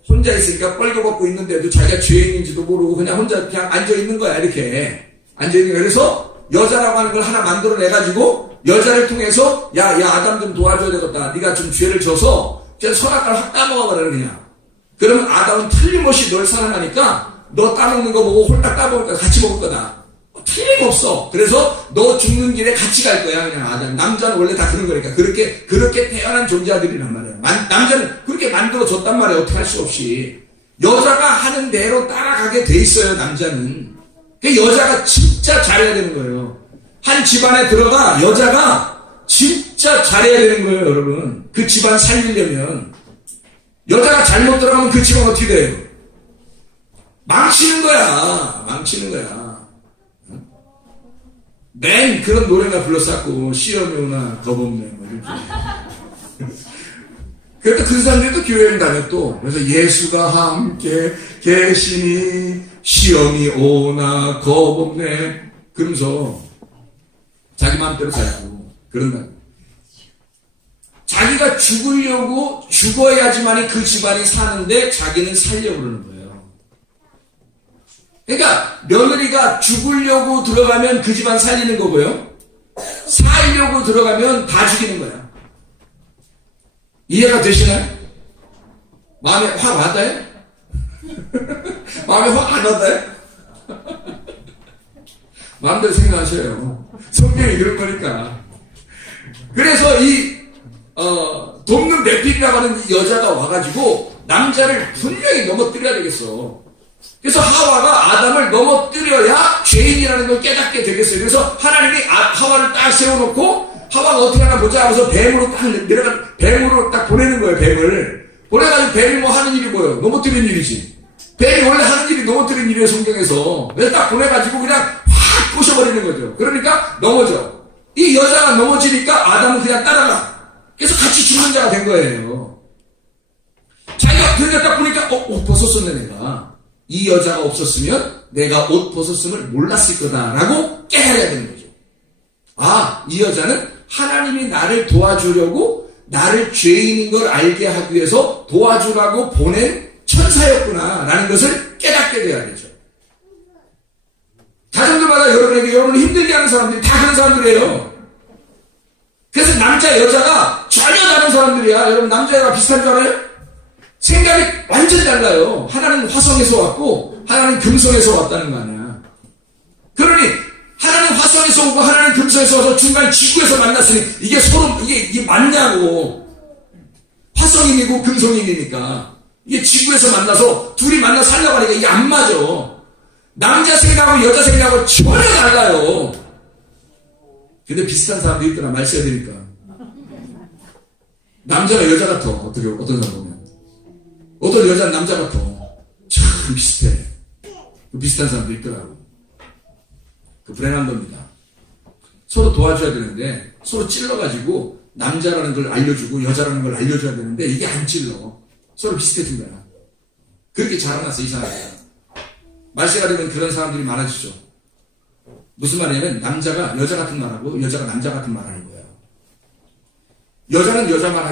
혼자 있으니까 뻘거벗고 있는데도 자기가 죄인인지도 모르고 그냥 혼자 그냥 앉아있는 거야. 이렇게 앉아있는 거야. 그래서 여자라고 하는 걸 하나 만들어내가지고 여자를 통해서 야 아담 좀 도와줘야 되겠다. 네가 좀 죄를 져서 그냥 선악과를 확 따먹어버려 그냥. 그러면 아담은 틀림없이 널 사랑하니까 너 따먹는 거 보고 홀딱 따먹을 거야. 같이 먹을 거다. 틀림없어. 그래서 너 죽는 길에 같이 갈 거야. 그냥 아담. 남자는 원래 다 그런 거니까. 그렇게 태어난 존재들이란 말이야. 남자는 그렇게 만들어졌단 말이야. 어떻게 할 수 없이. 여자가 하는 대로 따라가게 돼 있어요. 남자는. 그 여자가 진짜 잘해야 되는 거예요. 한 집안에 들어가 여자가 진짜 잘해야 되는 거예요. 여러분. 그 집안 살리려면. 여자가 잘못 들어가면 그 집안 어떻게 돼요? 망치는 거야. 맨 그런 노래나 불렀었고 시험이오나 겁없네 뭐 이렇게. 그래도 그 사람들도 교회를 다녀 또. 그래서 예수가 함께 계시니 시험이 오나 겁없네 그러면서 자기 마음대로 살고 그런다. 자기가 죽어야지만이 그 집안이 사는데 자기는 살려고 그러는 거예요. 그러니까 며느리가 죽으려고 들어가면 그 집안 살리는 거고요. 살려고 들어가면 다 죽이는 거야. 이해가 되시나요? 마음에 확 와닿아요? 마음에 확 안 와닿아요? 마음대로 생각하셔요. 성경이 그런 거니까. 그래서 돕는 메필이라고 하는 이 여자가 와가지고 남자를 분명히 넘어뜨려야 되겠어. 그래서 하와가 아담을 넘어뜨려야 죄인이라는 걸 깨닫게 되겠어요. 그래서 하나님이 하와를 딱 세워놓고 하와가 어떻게 하나 보자 하면서 뱀으로 딱 보내는 거예요. 뱀을 보내가지고 뱀이 뭐 하는 일이 뭐예요? 넘어뜨리는 일이지. 뱀이 원래 하는 일이 넘어뜨리는 일이에요. 성경에서. 그래서 딱 보내가지고 그냥 확 부셔버리는 거죠. 그러니까 넘어져. 이 여자가 넘어지니까 아담은 그냥 따라가. 그래서 같이 죽는 자가 된 거예요. 자기가 그러니까 딱 보니까 옷 벗었었네 내가. 이 여자가 없었으면 내가 옷 벗었음을 몰랐을 거다라고 깨달아야 되는 거죠. 이 여자는 하나님이 나를 도와주려고 나를 죄인인 걸 알게 하기 위해서 도와주라고 보낸 천사였구나라는 것을 깨닫게 돼야 되죠. 가정들마다 여러분을 힘들게 하는 사람들이 다 그런 사람들이에요. 그래서 남자 여자가 전혀 다른 사람들이야. 여러분 남자 여자가 비슷한 줄 알아요? 생각이 완전 달라요. 하나는 화성에서 왔고 하나는 금성에서 왔다는 거 아니야. 그러니 하나는 화성에서 오고 하나는 금성에서 와서 중간 지구에서 만났으니 이게 서로 이게 맞냐고. 화성인이고 금성인이니까 이게 지구에서 만나서 둘이 만나 살려고 하니까 이게 안 맞아. 남자 생각하고 여자 생각하고 전혀 달라요. 근데 비슷한 사람도 있더라. 말 써야 되니까. 남자가 여자 같아. 어떤 사람 보면. 어떤 여자는 남자 같아. 참 비슷해. 비슷한 사람도 있더라고. 불행한 겁니다. 서로 도와줘야 되는데 서로 찔러가지고 남자라는 걸 알려주고 여자라는 걸 알려줘야 되는데 이게 안 찔러. 서로 비슷해진 거야. 그렇게 자라났어 이 사람이. 말세가 되면 그런 사람들이 많아지죠. 무슨 말이냐면 남자가 여자 같은 말하고 여자가 남자 같은 말하는 거예요. 여자는 여자 말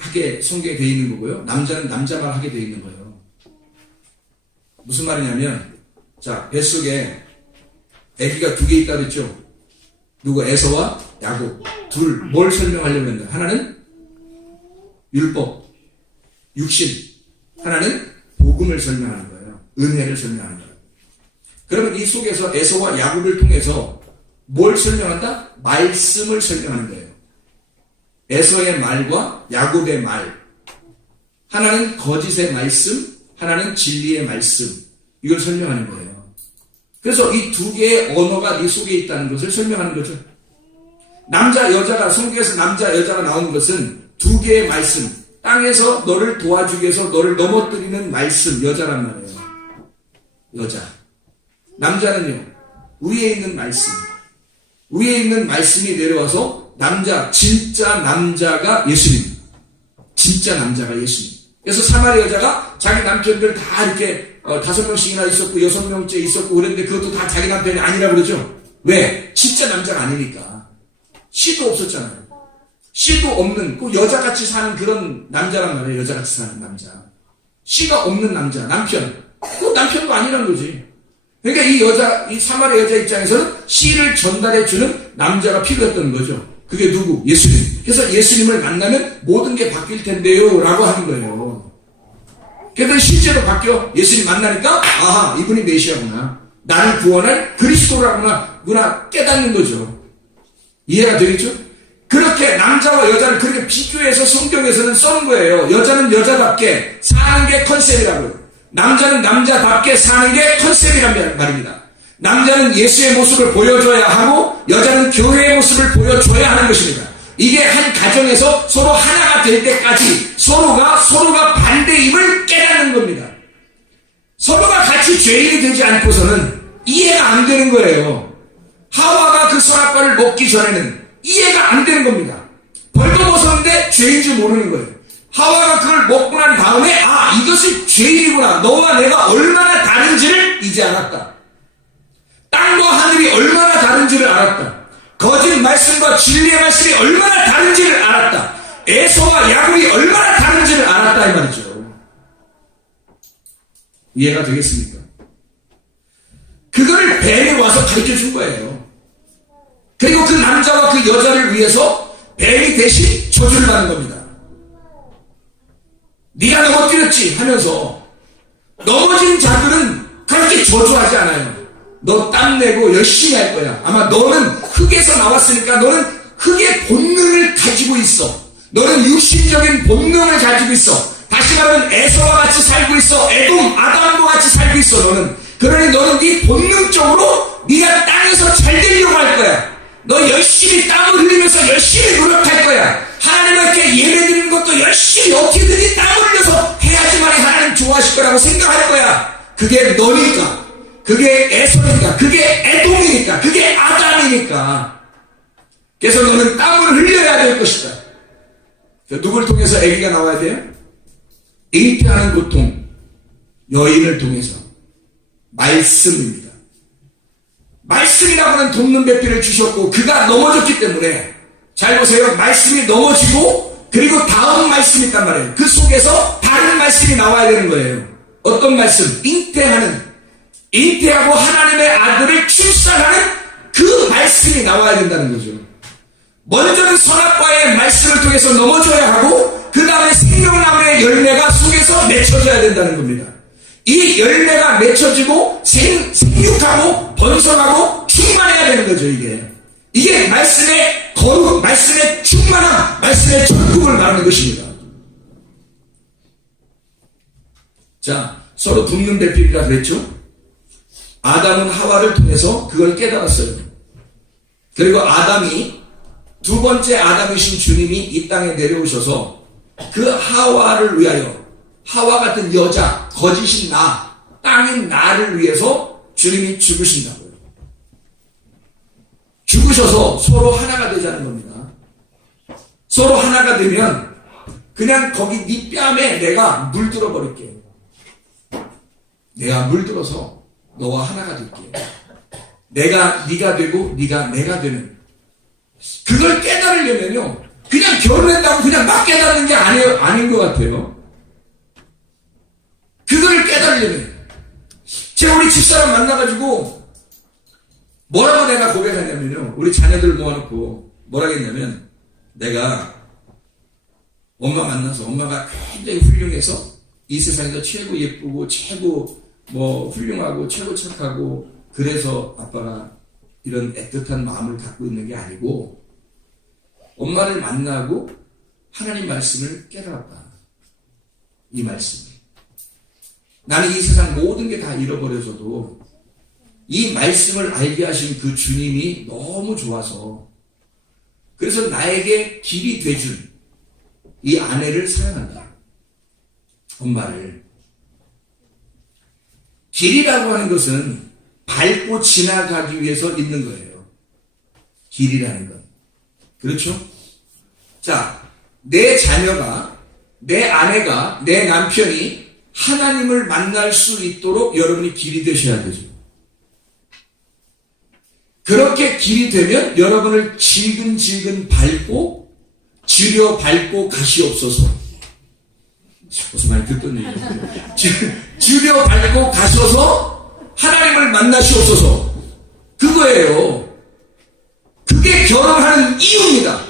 하게 성경에 되어 있는 거고요. 남자는 남자 말 하게 되어 있는 거예요. 무슨 말이냐면 자 뱃속에 아기가 2개 있다 그랬죠. 누구 에서와 야곱 둘 뭘 설명하려고 했나. 하나는 율법 육신 하나는 복음을 설명하는 거예요. 은혜를 설명하는 거예요. 그러면 이 속에서 에서와 야곱을 통해서 뭘 설명한다? 말씀을 설명하는 거예요. 에서의 말과 야곱의 말. 하나는 거짓의 말씀, 하나는 진리의 말씀. 이걸 설명하는 거예요. 그래서 이 2개의 언어가 네 속에 있다는 것을 설명하는 거죠. 남자, 여자가, 성경에서 남자, 여자가 나오는 것은 두 개의 말씀, 땅에서 너를 도와주기 위해서 너를 넘어뜨리는 말씀, 여자란 말이에요. 여자. 남자는요, 위에 있는 말씀. 위에 있는 말씀이 내려와서 남자, 진짜 남자가 예수님. 진짜 남자가 예수님. 그래서 사마리 여자가 자기 남편들 다 이렇게 5명씩이나 있었고 6명째 있었고 그랬는데 그것도 다 자기 남편이 아니라 그러죠. 왜? 진짜 남자가 아니니까. 씨도 없었잖아요. 씨도 없는 그 여자같이 사는 그런 남자란 말이에요. 여자같이 사는 남자. 씨가 없는 남자, 남편. 그 남편도 아니란 거지. 그러니까 이 사마리 여자 입장에서는 씨를 전달해주는 남자가 필요했던 거죠. 그게 누구? 예수님. 그래서 예수님을 만나면 모든 게 바뀔 텐데요 라고 하는 거예요. 그래서 실제로 바뀌어. 예수님 만나니까 아하, 이분이 메시아구나, 나를 구원할 그리스도라구나 깨닫는 거죠. 이해가 되겠죠? 그렇게 남자와 여자를 그렇게 비교해서 성경에서는 써는 거예요. 여자는 여자답게 사는 게 컨셉이라고요. 남자는 남자답게 사는 게 컨셉이란 말입니다. 남자는 예수의 모습을 보여줘야 하고 여자는 교회의 모습을 보여줘야 하는 것입니다. 이게 한 가정에서 서로 하나가 될 때까지 서로가 반대임을 깨닫는 겁니다. 서로가 같이 죄인이 되지 않고서는 이해가 안 되는 거예요. 하와가 그 선악과를 먹기 전에는 이해가 안 되는 겁니다. 벌거벗었는데 죄인 줄 모르는 거예요. 하와가 그걸 먹고 난 다음에 이것이 죄인이구나, 너와 내가 얼마나 다른지를 이제 알았다. 땅과 하늘이 얼마나 다른지를 알았다. 거짓 말씀과 진리의 말씀이 얼마나 다른지를 알았다. 에서와 야곱이 얼마나 다른지를 알았다 이 말이죠. 이해가 되겠습니까? 그거를 뱀이 와서 가르쳐준 거예요. 그리고 그 남자와 그 여자를 위해서 뱀이 대신 저주를 받는 겁니다. 네가 넘어뜨렸지 하면서 넘어진 자들은 그렇게 저주하지 않아요. 너 땀내고 열심히 할 거야. 아마 너는 흙에서 나왔으니까 너는 흙의 본능을 가지고 있어. 너는 육신적인 본능을 가지고 있어. 다시 말하면 에서와 같이 살고 있어. 에돔, 아담과 같이 살고 있어. 너는. 그러니 너는 네 본능적으로 네가 땅에서 잘 되려고 할 거야. 너 열심히 땀을 흘리면서 열심히 노력할 거야. 하나님께 예배드리는 것도 열심히 어떻게든지 땀을 흘려서 해야지만 하나님 좋아하실 거라고 생각할 거야. 그게 너니까. 그게 에서니까. 그게 에돔이니까. 그게 아담이니까. 그래서 너는 땀을 흘려야 될 것이다. 누구를 통해서 아기가 나와야 돼요? 잉태하는 고통, 여인을 통해서. 말씀입니다. 말씀이라고 하는 돕는 배필을 주셨고 그가 넘어졌기 때문에 잘 보세요. 말씀이 넘어지고 그리고 다음 말씀이 있단 말이에요. 그 속에서 다른 말씀이 나와야 되는 거예요. 어떤 말씀? 잉태하고 하나님의 아들을 출산하는 그 말씀이 나와야 된다는 거죠. 먼저는 선악과의 말씀을 통해서 넘어져야 하고 그 다음에 생명나무의 열매가 속에서 맺혀져야 된다는 겁니다. 이 열매가 맺혀지고 생육하고 번성하고 충만해야 되는 거죠. 이게 말씀의 거룩, 말씀의 충만함, 말씀의 전국을 말하는 것입니다. 자, 서로 붙는 배필이라 그랬죠. 아담은 하와를 통해서 그걸 깨달았어요. 그리고 아담이 두 번째 아담이신 주님이 이 땅에 내려오셔서 그 하와를 위하여, 하와 같은 여자, 거짓인 나, 땅인 나를 위해서 주님이 죽으신다고요. 죽으셔서 서로 하나가 되자는 겁니다. 서로 하나가 되면 그냥 거기 네 뺨에 내가 물들어 버릴게. 내가 물들어서 너와 하나가 될게. 내가 네가 되고 네가 내가 되는. 그걸 깨달으려면요, 그냥 결혼했다고 그냥 막 깨달는 게 아닌 것 같아요. 그걸 깨달으려면 제가 우리 집사람 만나가지고 뭐라고 내가 고백하냐면요, 우리 자녀들 모아놓고 뭐라고 했냐면, 내가 엄마 만나서 엄마가 굉장히 훌륭해서 이 세상에서 최고 예쁘고 최고 훌륭하고 최고 착하고 그래서 아빠가 이런 애틋한 마음을 갖고 있는 게 아니고 엄마를 만나고 하나님 말씀을 깨달았다. 이 말씀. 나는 이 세상 모든 게 다 잃어버려져도 이 말씀을 알게 하신 그 주님이 너무 좋아서 그래서 나에게 길이 돼준 이 아내를 사랑한다. 엄마를. 길이라고 하는 것은 밟고 지나가기 위해서 있는 거예요. 길이라는 건. 그렇죠? 자, 내 자녀가, 내 아내가, 내 남편이 하나님을 만날 수 있도록 여러분이 길이 되셔야 되죠. 그렇게 길이 되면 여러분을 질근질근 밟고 지려 밟고 가시옵소서. 무슨 말 듣던 얘기예요. 지려 밟고 가셔서 하나님을 만나시옵소서. 그거예요. 그게 결혼하는 이유입니다.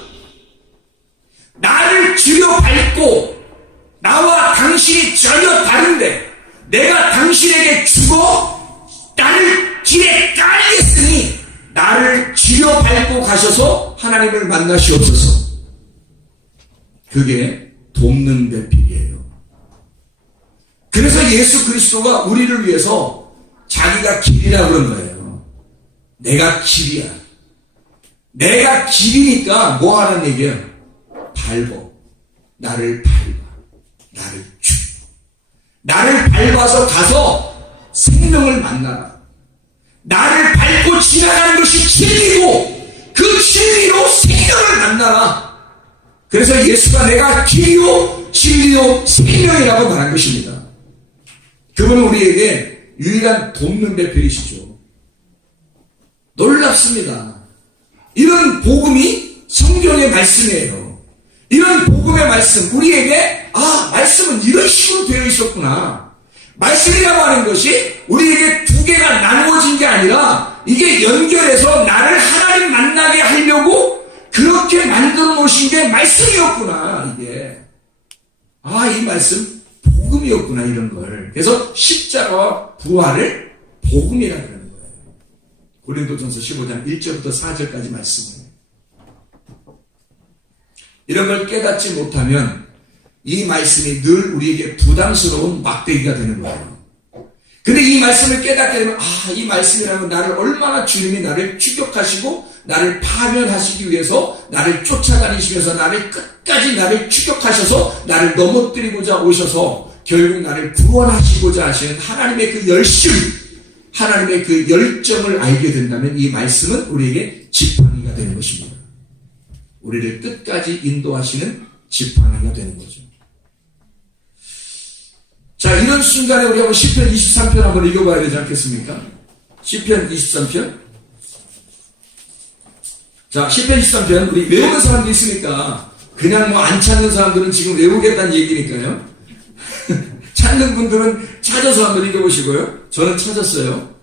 나를 지려 밟고 나와 당신이 전혀 다른데 내가 당신에게 주고 나를 길에 깔겠으니 나를 지려 밟고 가셔서 하나님을 만나시옵소서. 그게 돕는 배필이에요. 그래서 예수 그리스도가 우리를 위해서 자기가 길이라고 그런 거예요. 내가 길이야. 내가 길이니까 뭐 하는 얘기야? 밟어. 나를 밟아. 나를 주. 나를 밟아서 가서 생명을 만나라. 나를 밟고 지나가는 것이 진리고 그 진리로 생명을 만나라. 그래서 예수가 내가 길이요 진리요 생명이라고 말한 것입니다. 그분은 우리에게 유일한 돕는 배필이시죠. 놀랍습니다. 이런 복음이 성경의 말씀이에요. 이런 복음의 말씀, 우리에게 말씀은 이런 식으로 되어 있었구나. 말씀이라고 하는 것이 우리에게 두 개가 나누어진 게 아니라 이게 연결해서 나를 하나님 만나게 하려고 그렇게 만들어 놓으신 게 말씀이었구나. 이게 이 말씀 복음이었구나. 이런 걸. 그래서 십자가와 부활을 복음이라 그러는 거예요. 고린도전서 15장 1절부터 4절까지 말씀을. 이런 걸 깨닫지 못하면 이 말씀이 늘 우리에게 부담스러운 막대기가 되는 거예요. 근데 이 말씀을 깨닫게 되면 이 말씀이라면 나를 얼마나 주님이 나를 추격하시고 나를 파면하시기 위해서 나를 쫓아다니시면서 나를 끝까지 나를 추격하셔서 나를 넘어뜨리고자 오셔서 결국 나를 구원하시고자 하시는 하나님의 그 열심, 하나님의 그 열정을 알게 된다면 이 말씀은 우리에게 지팡이가 되는 것입니다. 우리를 끝까지 인도하시는 지팡이가 되는 거죠. 자, 이런 순간에 우리 한번 시편 23편 한번 읽어봐야 되지 않겠습니까? 시편 23편. 자, 시편 23편 우리 외우는 사람도 있으니까 그냥 안 찾는 사람들은 지금 외우겠다는 얘기니까요. 찾는 분들은 찾아서 한번 읽어보시고요. 저는 찾았어요.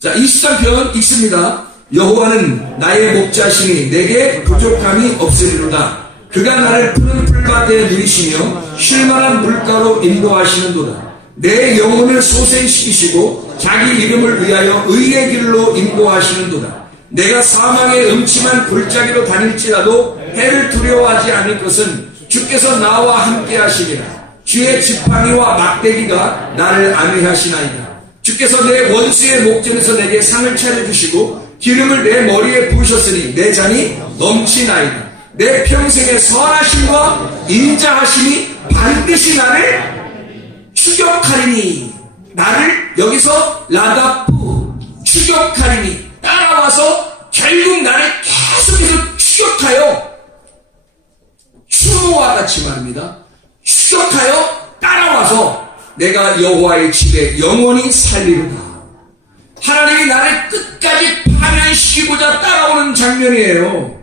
자, 23편 읽습니다. 여호와는 나의 목자시니 내게 부족함이 없으리로다. 그가 나를 푸른 풀밭에 누이시며 쉴만한 물가로 인도하시는도다. 내 영혼을 소생시키시고 자기 이름을 위하여 의의 길로 인도하시는도다. 내가 사망의 음침한 골짜기로 다닐지라도 해를 두려워하지 않을 것은 주께서 나와 함께 하시리라. 주의 지팡이와 막대기가 나를 안위하시나이다. 주께서 내 원수의 목전에서 내게 상을 차려주시고 기름을 내 머리에 부으셨으니 내 잔이 넘치나이다. 내 평생의 선하심과 인자하심이 반드시 나를 추격하리니. 나를 여기서 라다프 추격하리니 따라와서 결국 나를 계속해서 추격하여 추모와 같이 말입니다. 추격하여 따라와서 내가 여호와의 집에 영원히 살리로다. 하나님이 나를 끝까지 파면시키고자 따라오는 장면이에요.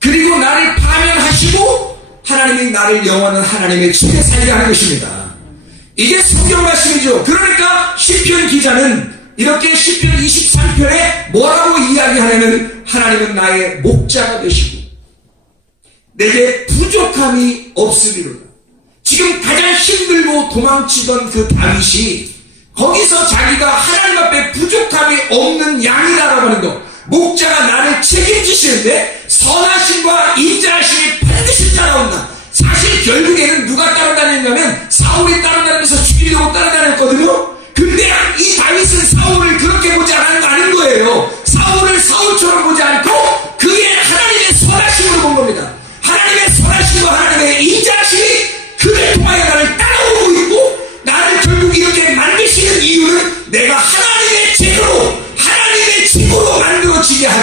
그리고 나를 파면하시고 하나님이 나를 영원한 하나님의 집에 살게 하는 것입니다. 이게 성경 말씀이죠. 그러니까 시편 기자는 이렇게 시편 23편에 뭐라고 이야기하냐면 하나님은 나의 목자가 되시고 내게 부족함이 없으리로다. 지금 가장 힘들고 도망치던 그 다윗이 거기서 자기가 하나님 앞에 부족함이 없는 양이라고 하는 것, 목자가 나를 책임지시는데 선하심과 인자하심이 반드시 따라온다. 사실 결국에는 누가 따라다녔냐면 사울이 따라다니면서 죽이려고 따라다녔거든요. 근데 이 다윗은 사울을 그렇게 보지 않은 거 아닌 거예요. 사울을 사울처럼 보지 않고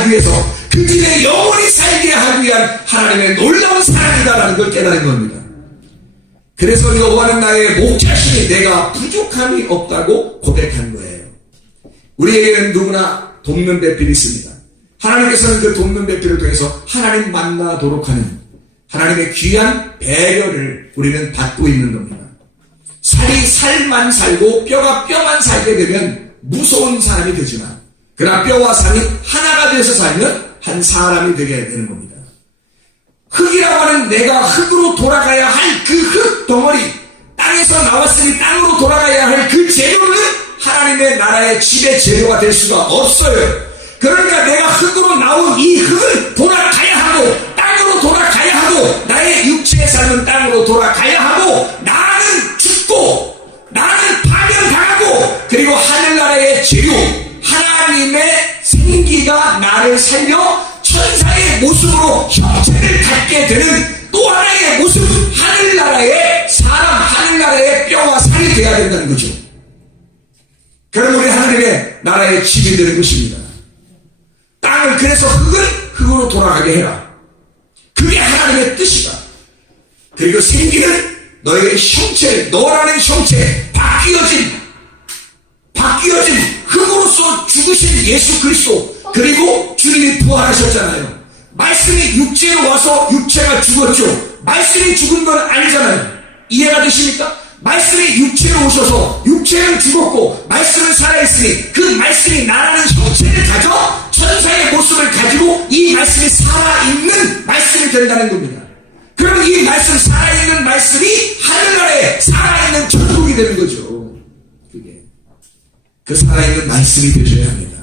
하기 위해서 그 집에 영원히 살게 하기 위한 하나님의 놀라운 사랑이다라는 걸 깨달은 겁니다. 그래서 여호와는 나의 목자시니 내가 부족함이 없다고 고백한 거예요. 우리에게는 누구나 돕는 배필이 있습니다. 하나님께서는 그 돕는 배필을 통해서 하나님 만나도록 하는 하나님의 귀한 배려를 우리는 받고 있는 겁니다. 살이 살만 살고 뼈가 뼈만 살게 되면 무서운 사람이 되지만, 그러나 뼈와 살이 하나가 되어서 살면 한 사람이 되게 되는 겁니다. 흙이라고 하는 내가 흙으로 돌아가야 할 그 흙 덩어리, 땅에서 나왔으니 땅으로 돌아가야 할 그 재료는 하나님의 나라의 집의 재료가 될 수가 없어요. 그러니까 내가 흙으로 나온 이 흙은 돌아가야 하고, 땅으로 돌아가야 하고, 나의 육체의 삶은 땅으로 돌아가야 하고, 나는 죽고, 나는 파멸당하고, 그리고 하늘나라의 재료, 하나님의 생기가 나를 살려 천사의 모습으로 형체를 갖게 되는 또 하나의 모습, 하늘나라의 사람, 하늘나라의 뼈와 살이 되어야 된다는 거죠. 그럼 우리 하나님의 나라의 집이 되는 것입니다. 땅을, 그래서 흙은 흙으로 돌아가게 해라. 그게 하나님의 뜻이다. 그리고 생기는 너의 형체, 너라는 형체, 바뀌어진 흙으로서 죽으신 예수 그리스도, 그리고 주님이 부활하셨잖아요. 말씀이 육체로 와서 육체가 죽었죠. 말씀이 죽은 건 아니잖아요. 이해가 되십니까? 말씀이 육체로 오셔서 육체는 죽었고 말씀은 살아있으니 그 말씀이 나라는 형체를 가져 천사의 모습을 가지고 이 말씀이 살아있는 말씀이 된다는 겁니다. 그럼 이 말씀, 살아있는 말씀이 하늘나라에 살아있는 천국이 되는 거죠. 그게 그 살아있는 말씀이 되셔야 합니다.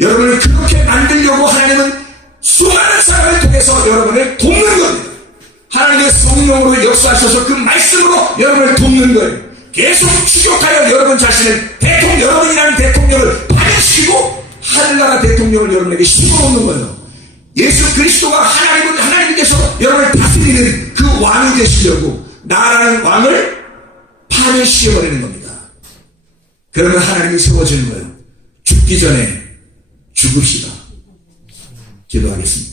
여러분을 그렇게 만들려고 하나님은 수많은 사람을 통해서 여러분을 돕는 겁니다. 하나님의 성령으로 역사하셔서 그 말씀으로 여러분을 돕는 거예요. 계속 추격하여 여러분 자신을 여러분이라는 대통령을 파괴시키고 하늘나라 대통령을 여러분에게 심어놓는 거예요. 예수 그리스도가 하나님께서 여러분을 다스리는 그 왕이 되시려고 나라는 왕을 파멸시켜버리는 겁니다. 그러면 하나님이 세워지는 거예요. 죽기 전에 죽읍시다. 기도하겠습니다.